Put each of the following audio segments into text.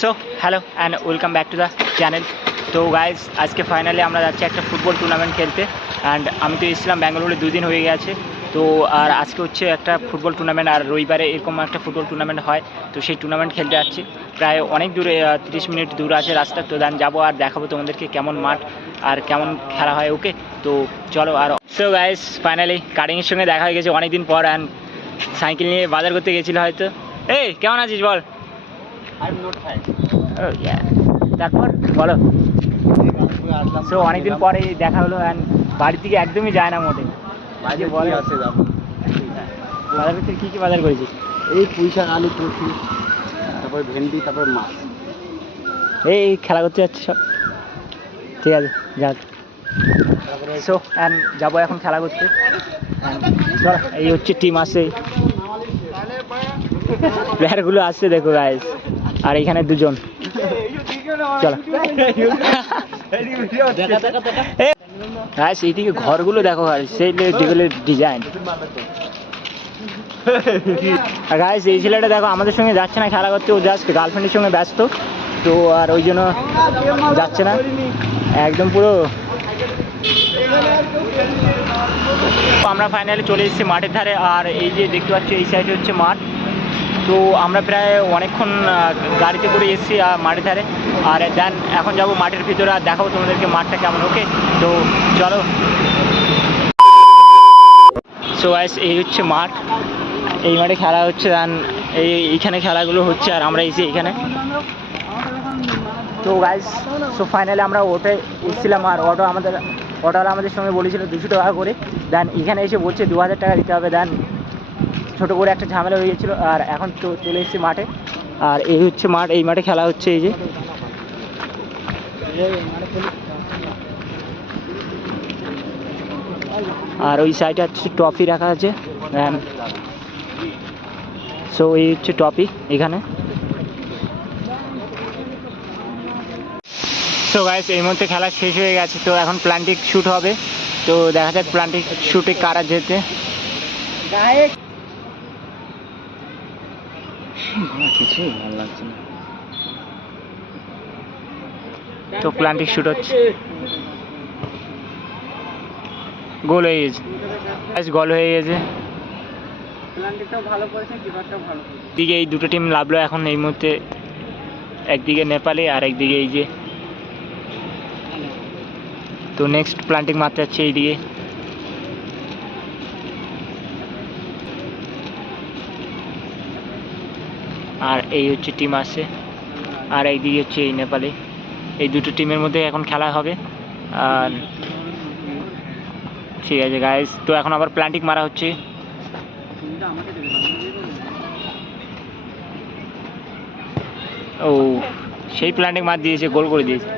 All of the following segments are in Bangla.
So hello and welcome back to the channel. তো গাইজ আজকে ফাইনালি আমরা যাচ্ছি একটা ফুটবল টুর্নামেন্ট খেলতে। অ্যান্ড আমি তো এসেছিলাম ব্যাঙ্গালোরে 2 দিন হয়ে গেছে। তো আর আজকে হচ্ছে একটা ফুটবল টুর্নামেন্ট, আর রবিবারে এরকম একটা ফুটবল টুর্নামেন্ট হয়। তো সেই টুর্নামেন্ট খেলতে যাচ্ছি, প্রায় অনেক দূরে, 30 মিনিট দূর আছে রাস্তা। তো দেন যাবো আর দেখাবো তোমাদেরকে কেমন মাঠ আর কেমন খেলা হয়। ওকে, তো চলো। আর সো গাইজ ফাইনালি কাটিংয়ের সঙ্গে দেখা হয়ে গেছে অনেকদিন পর। অ্যান্ড সাইকেল নিয়ে বাজার করতে গেছিলো হয়তো। এই কেমন আছিস বল? তারপর বলো। সো অনেকদিন পরে দেখা হলো। অ্যান্ড বাড়ি থেকে একদমই যায় না মোটে। বাড়ি বলে আছে যাবো। বাজার করতে কী কী বাজার করেছিস? এই পুঁইশাক, আলু, কচু, তারপরে ভেন্ডি, তারপরে মাছ। এই খেলা করতে যাচ্ছে সব, ঠিক আছে যাক। সো অ্যান্ড যাবো এখন খেলা করতে। চল, এই হচ্ছে টিম আসছে, প্লেয়ারগুলো আসছে দেখো গাইস। আর এখানে দুজন, চলো গাইস। এইদিকে ঘরগুলো দেখো গাইস, সেই যেগুলো ডিজাইন। আর গাইস এই ছেলেটা দেখো আমাদের সঙ্গে যাচ্ছে না খেলা করতে, ও জাস্ট গার্লফ্রেন্ডের সঙ্গে ব্যস্ত। তো আর ওই জন্য যাচ্ছে না একদম পুরো। আমরা ফাইনালি চলে এসেছি মাঠের ধারে। আর এই যে দেখতে পাচ্ছি এই সাইডে হচ্ছে মাঠ। তো আমরা প্রায় অনেকক্ষণ গাড়িতে করে এসেছি মাঠের ধারে। আর দেন এখন যাব মাঠের ভিতরে আর দেখাবো তোমাদেরকে মাঠটা কেমন। ওকে, তো চলো। সো গাইস এই হচ্ছে মাঠ, এই মাঠে খেলা হচ্ছে। দেন এইখানে খেলাগুলো হচ্ছে আর আমরা এসেছি এইখানে। তো গাইস সো ফাইনালি আমরা ওটে এসেছিলাম। আর অটোওয়ালা আমাদের সঙ্গে বলেছিল 200 টাকা করে। দেন এখানে এসে বলছে 2000 টাকা দিতে হবে। দেন ছোটো করে একটা ঝামেলা হয়ে গেছিলো। আর এখন তো চলে এসেছি মাঠে। আর এই হচ্ছে মাঠ, এই মাঠে খেলা হচ্ছে। এই যে আর ওই সাইডে হচ্ছে ট্রফি রাখা আছে। সো এই হচ্ছে ট্রফি এখানে। সো গাইস এই মুহূর্তে খেলা শেষ হয়ে গেছে। তো এখন প্ল্যান্টিক শ্যুট হবে। তো দেখা যাক প্ল্যান্টিক শ্যুটে কারা যেতে। কিছুই ভালো লাগছে না। তো প্ল্যান্টিক শ্যুট হচ্ছে, গোল হয়ে গেছে, গোল হয়ে গেছে। দিকে এই দুটো টিম লাভলো এখন এই মুহূর্তে, একদিকে নেপালে আর একদিকে এই যে। তো নেক্সট প্ল্যান্টিং মারতে যাচ্ছে এইদিকে। আর এই হচ্ছে টিম আসছে, আর এইদিকে হচ্ছে এই নেপালে। এই দুটো টিমের মধ্যে এখন খেলা হবে। আর ঠিক আছে গাইস, তো এখন আবার প্ল্যান্টিং মারা হচ্ছে। ও সেই প্ল্যান্টিং মার দিয়েছে, গোল করে দিয়েছে।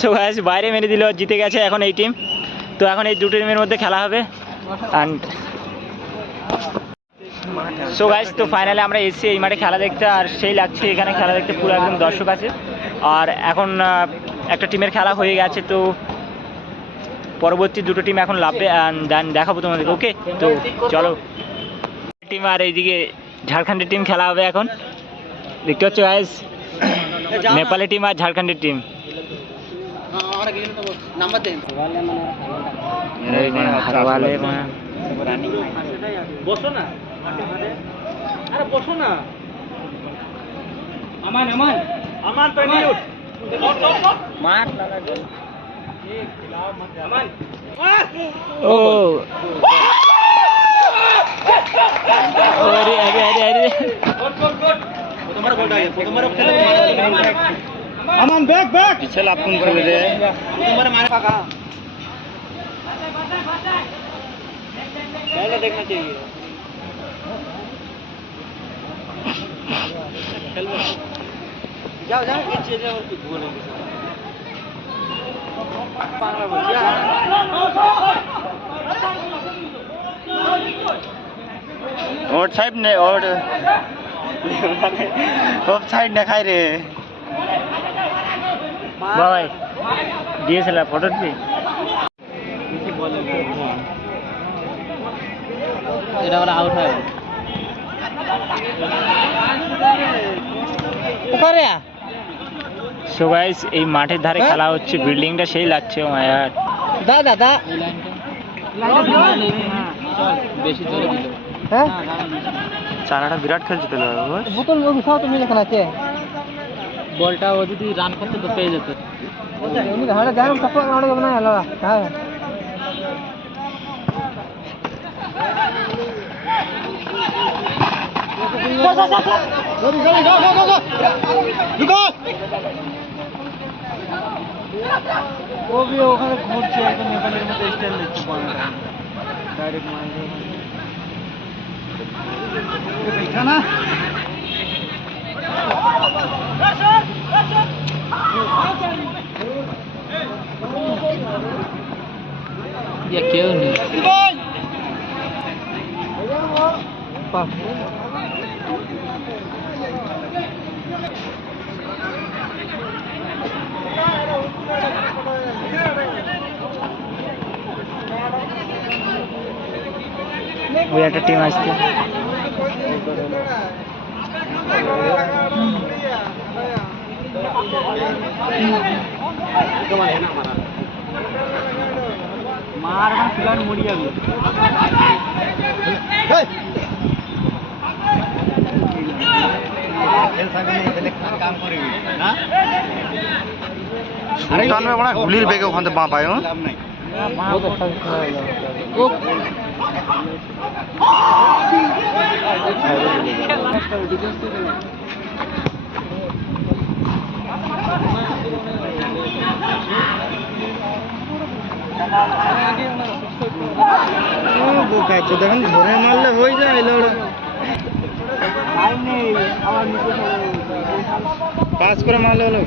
সো গাইস বাইরে মেরে দিল, জিতে গেছে এখন এই টিম। তো এখন এই দুটো টিমের মধ্যে খেলা হবে। অ্যান্ড সো গাইস তো ফাইনালি আমরা এসেছি এই মাঠে খেলা দেখতে। আর সেই লাগছে এখানে খেলা দেখতে, পুরো একদম দর্শক আছে। আর এখন একটা টিমের খেলা হয়ে গেছে। তো পরবর্তী দুটো টিম এখন লাভবে। দেন দেখাবো তোমাদের। ওকে, তো চলো। টিম আর এইদিকে ঝাড়খণ্ডের টিম খেলা হবে এখন, দেখতে পাচ্ছ গাইস। নেপালের টিম আর ঝাড়খণ্ডের টিম। বসো না, আরে বসো না। আমান আমান আমান তো মিউট মার লাগা দে। আমান ও আরে আরে আরে আরে গোল গোল। তোমার গোলটা है, তোমার খেলা আমান ব্যাক ব্যাক পিছে লাপুন করে দে। তোমার মারে কাকা पहले देखना चाहिए। যাও যাও বলে বাংলা বলছি ওর সাইড নে ওর ওর সাইড না খাই রে ভাই ডিএসএলআর ফটো তুলি এটা ওরা আউট হয় ওখানে সো গাইস এই মাঠের ধারে খেলা হচ্ছে, বিল্ডিংটা সেই লাগছে। ও মাই গড, দা দাদা বেশি জোরে দিল হ্যাঁ চারাটা বিরাট খেলছে তো বোতল উঠাও তুমি যেখানে আছে বলটা ও যদি রান করতে তো পেয়ে যেত উনি ঘাড়ে যায় না সাপোর্ট মারবে না হলো হ্যাঁ ও भी ওখানে ঘুরছে একদম নেপালের মতো স্টাইল দিচ্ছে ডাইরেক্ট মারবে না ये क्यों नहीं ওই একটা টিম আসছে। मार में फिलहाल मुड़ी अभी सुल्तान में बड़ा गुलिर बेगे ओखान बाँ पाए हो দেখেন ধরে মারলে হয়ে যায় পাস করে মারলে হলো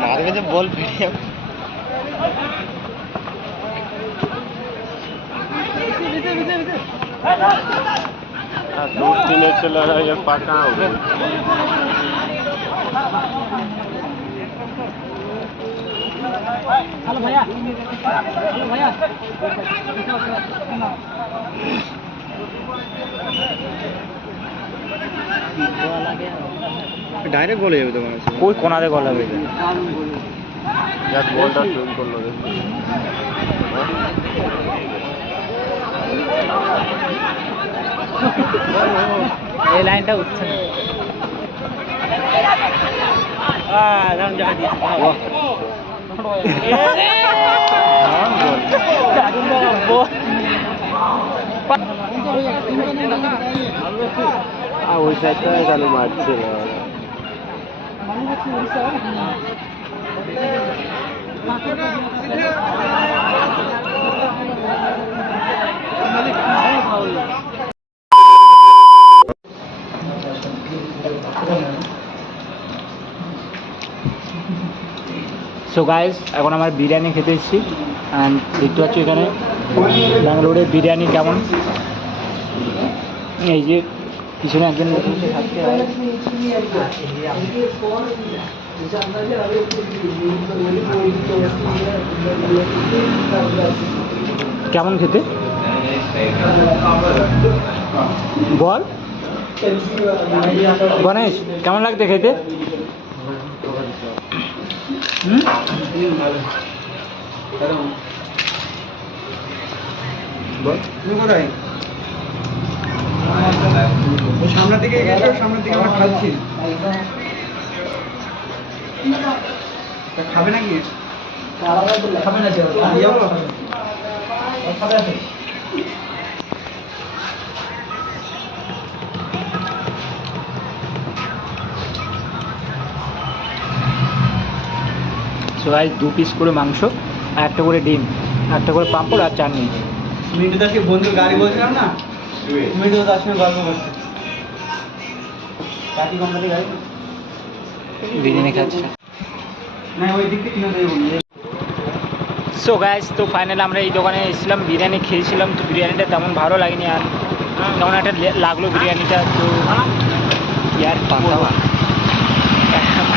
मार के जब बॉल फिर दो तीन चला रहा है पार कहाँ हो गया हेलो भैया हेलो भैया डायरेक्ट बोले जाবে তোমার কাছে ওই কোনাতে গলা হবে यार बॉलটা জুম করলো রে এই লাইনটা উঠছে না দাম জায়গা দিয়েছে ওই সাইডটা চালু মারছে সো গাইস এখন আমার বিরিয়ানি খেতে এসেছি অ্যান্ড দেখতে পাচ্ছি এখানে ব্যাঙ্গালোরের বিরিয়ানি কেমন। এই যে পিছনে একজন কেমন খেতে বল গণেশ কেমন লাগছে খেতে? সামনের দিকে গেছে সামনের দিকে আমরা খাচ্ছি খাবে নাকি? খাবে না খাবে আছে। সো গাইস 2 পিস করে মাংস আর একটা করে ডিম, একটা করে পাঁপড় আর চাটনি। মিন্টু দাসকে বন্ধুর গাড়ি বলছিলাম না, মিন্টু দাস সঙ্গে গল্প করছে। কাকি কোম্পানি গাড়ি বিরিয়ানি খাচ্ছে। না ওই দিক থেকে কিনে দেবো। সো গাইস তো ফাইনালি আমরা এই দোকানে এসেছিলাম, বিরিয়ানি খেয়েছিলাম। তো বিরিয়ানিটা তেমন ভালো লাগেনি, আর কেমন একটা লাগলো বিরিয়ানিটা। তো ইয়ার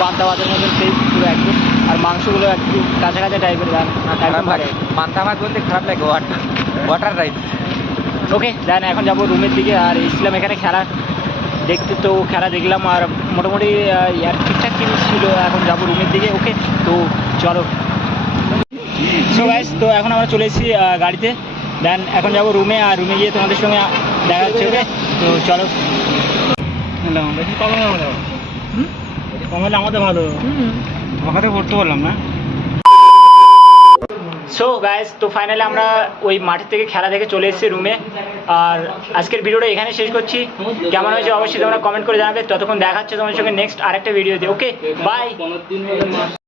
পান্তা ভাতের মতন সেই পুরো একদম, আর মাংসগুলো একটু কাঁচা কাঁচা টাইপের। একদম ভালো পান্তা ভাত বলতে খারাপ লাগে, ওয়াটার রাইস। ওকে দেন এখন যাবো রুমের দিকে। আর এসেছিলাম এখানে খেলা দেখতে, তো খেলা দেখলাম আর মোটামুটি ইয়ার ঠিকঠাক জিনিস ছিল। এখন যাবো রুমের দিকে। ওকে তো চলো। সো গাইস তো এখন আমরা চলে এসেছি গাড়িতে। দেন এখন যাবো রুমে, আর রুমে গিয়ে তোমাদের সঙ্গে দেখা হচ্ছে। ওকে তো চলো। বেশি কম হলে আমাদের কম হলে আমাদের ভালো, আমাকে পড়তে বললাম না। সো গাইস তো ফাইনালি আমরা ওই মাঠের থেকে খেলা দেখে চলে এসেছি রুমে। আর আজকের ভিডিওটা এখানে শেষ করছি। কেমন হয়েছে অবশ্যই তোমরা কমেন্ট করে জানাবে। ততক্ষণ দেখা হচ্ছে তোমাদের সঙ্গে নেক্সট আরেকটা ভিডিওতে। Okay bye.